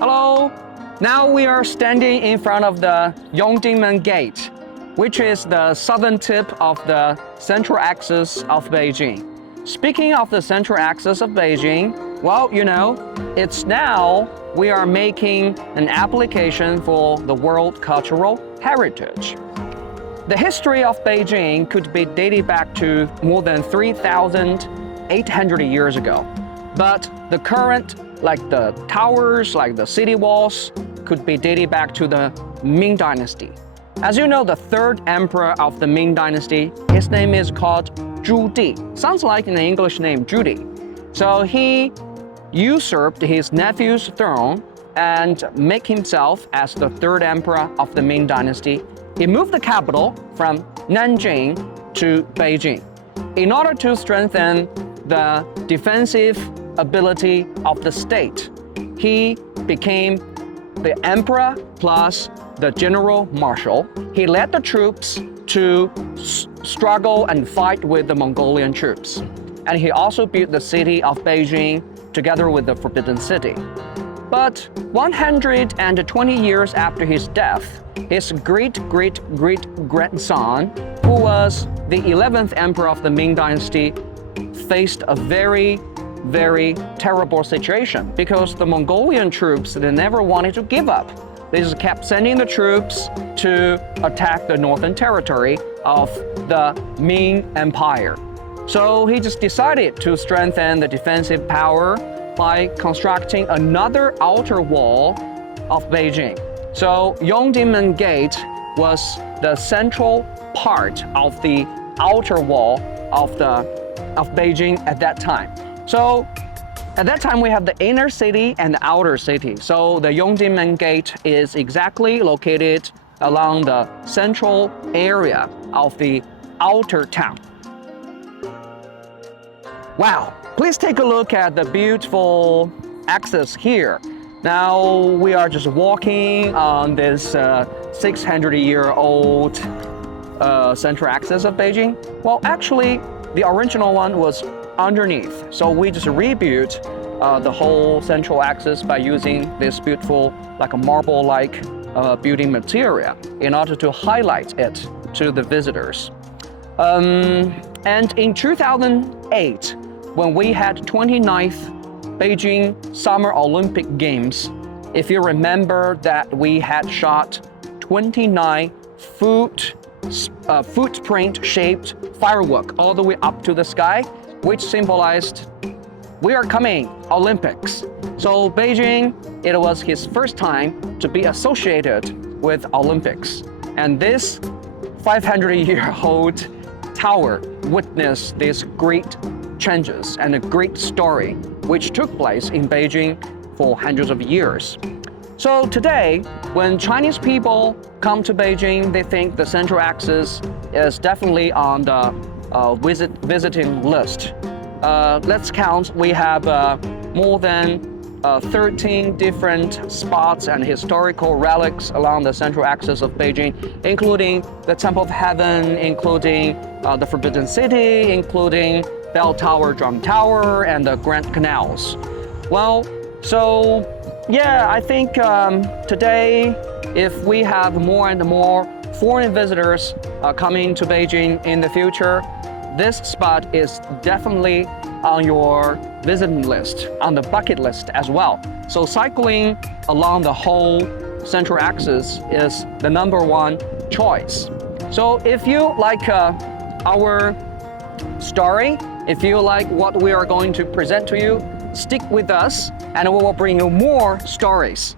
Hello! Now we are standing in front of the Yongding Gate, which is the southern tip of the Central Axis of Beijing. Speaking of the Central Axis of Beijing, well, it's now we are making an application for the World Cultural Heritage. The history of Beijing could be dated back to more than 3,800 years ago. But the current, like the towers, like the city walls, could be dated back to the Ming Dynasty. As you know, the third emperor of the Ming Dynasty, his name is called Zhu Di. Sounds like an English name, Judy. So he usurped his nephew's throne and make himself as the third emperor of the Ming Dynasty. He moved the capital from Nanjing to Beijing in order to strengthen the defensive ability of the state. He became the emperor plus the general marshal. He led the troops to struggle and fight with the Mongolian troops. And he also built the city of Beijing together with the Forbidden City. But 120 years after his death, his great-great-great-grandson, who was the 11th emperor of the Ming Dynasty, faced a very terrible situation because the Mongolian troops, they never wanted to give up. They just kept sending the troops to attack the northern territory of the Ming Empire. So he just decided to strengthen the defensive power by constructing another outer wall of Beijing. So Yongding Gate was the central part of the outer wall of Beijing at that time. So at that time, we have the inner city and the outer city. So the Yongding Gate is exactly located along the central area of the outer town. Wow, please take a look at the beautiful axis here. Now we are just walking on this 600-year-old Central Axis of Beijing. Well, actually, the original one was underneath. So we just rebuilt the whole central axis by using this beautiful, like a marble-like building material in order to highlight it to the visitors. And in 2008, when we had 29th Beijing Summer Olympic Games, if you remember that we had shot 29 footprint-shaped firework all the way up to the sky, which symbolized we are coming Olympics. So Beijing, it was his first time to be associated with Olympics. And this 500-year-old tower witnessed these great changes and a great story which took place in Beijing for hundreds of years. So today, when Chinese people come to Beijing, they think the Central Axis is definitely on the visiting list. Let's count, we have more than 13 different spots and historical relics along the Central Axis of Beijing, including the Temple of Heaven, including the Forbidden City, including Bell Tower, Drum Tower, and the Grand Canals. Well, so yeah, I think today, if we have more and more foreign visitors coming to Beijing in the future, this spot is definitely on your visiting list, on the bucket list as well. So cycling along the whole Central Axis is the #1 choice. So if you like our story, if you like what we are going to present to you, stick with us and we will bring you more stories.